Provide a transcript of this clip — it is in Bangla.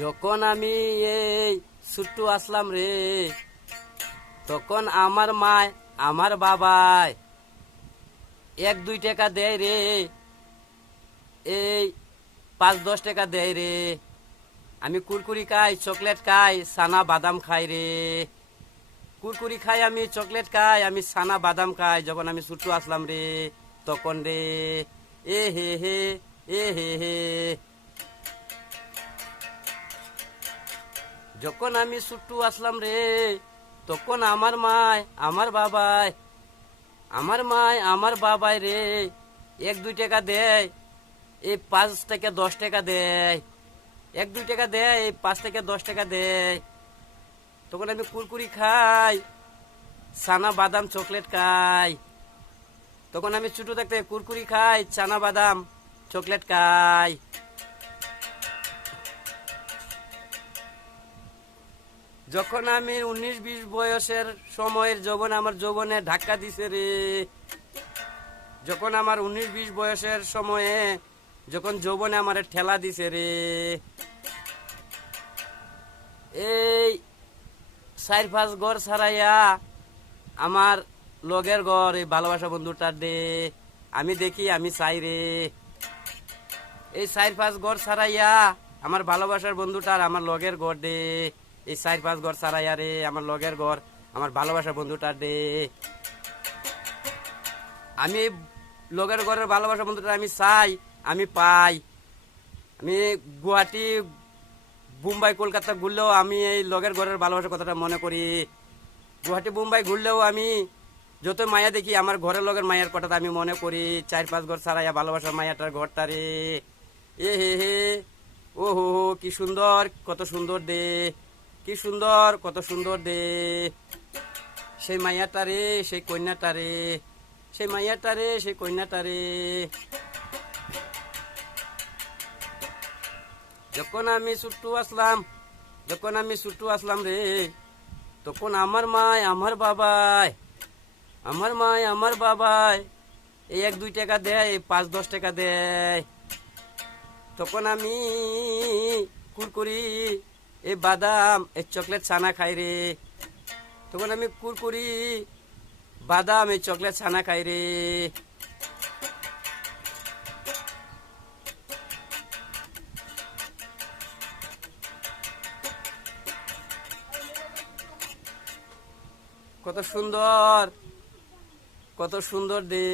যখন আমি এই ছোট্ট আসলাম রে, তখন আমার মায় আমার বাবায় 1-2 টাকা দেয় রে, এই 5-10 টাকা দেয় রে। আমি কুরকুরি খাই, চকলেট খাই, সানা বাদাম খাই রে। কুরকুরি খাই, আমি চকলেট খাই, আমি সানা বাদাম খাই। যখন আমি ছোট্ট আসলাম রে, তখন রে এ হে হে এ হে হে। যখন আমি ছোট্ট আসলাম রে, তখন আমার মায় আমার বাবায় আমার বাবাই রে 1-2 টাকা দেয়, এই 5 থেকে 10 টাকা দেয়। 1-2 টাকা দেয়, এই 5 থেকে 10 টাকা দেয়। তখন আমি কুরকুরি খাই, চানা বাদাম চকলেট খাই। তখন আমি ছোট থাকতে কুরকুরি খাই, চানা বাদাম চকলেট খাই। যখন আমি 19-20 বয়সের সময়ের যৌবন আমার যৌবনে ধাক্কা দিছে রে, যখন আমার 19-20 বয়সের সময়ে যখন যৌবনে আমার ঠেলা দিছে রে, এই 4-5 ঘর ছাড়াইয়া আমার লগের ঘর, এই ভালোবাসা বন্ধুটার দে আমি দেখি, আমি চাই রে। এই 4-5 ঘর ছাড়াইয়া আমার ভালোবাসার বন্ধুটার আমার লগের ঘর দে, এই 4-5 ঘর ছাড়াইয়া রে আমার লগের ঘর, আমার ভালোবাসার বন্ধুটার দে। আমি এই লগের ঘরের ভালোবাসা বন্ধুটা আমি চাই, আমি পাই। আমি গুয়াহাটি, মুম্বাই, কলকাতা ঘুরলেও আমি এই লগের ঘরের ভালোবাসার কথাটা মনে করি। গুয়াহাটি, মুম্বাই ঘুরলেও আমি যত মায়া দেখি, আমার ঘরের লগের মায়ের কথাটা আমি মনে করি। 4-5 ঘর ছাড়াইয়া ভালোবাসার মায়াটার ঘরটা রে এ হে হে। ও হো হো, কি সুন্দর, কত সুন্দর দে, কি সুন্দর, কত সুন্দর দে। সেই মায়াটা রে, সেই কন্যাটা রে, সেই মায়াটা রে, সেই কন্যাটা রে। যখন আমি ছোট্ট আসলাম, যখন আমি ছোট্ট আসলাম রে, তখন আমার মায় আমার বাবাই আমার বাবাই এই 1-2 টাকা দেয়, 5-10 টাকা দেয়। তখন আমি কুরকুরি, এই বাদাম, এই চকলেট ছানা খাই রে। তখন আমি কুরকুরি, বাদাম, এই চকলেট ছানা খাই রে। কত সুন্দর, কত সুন্দর দে।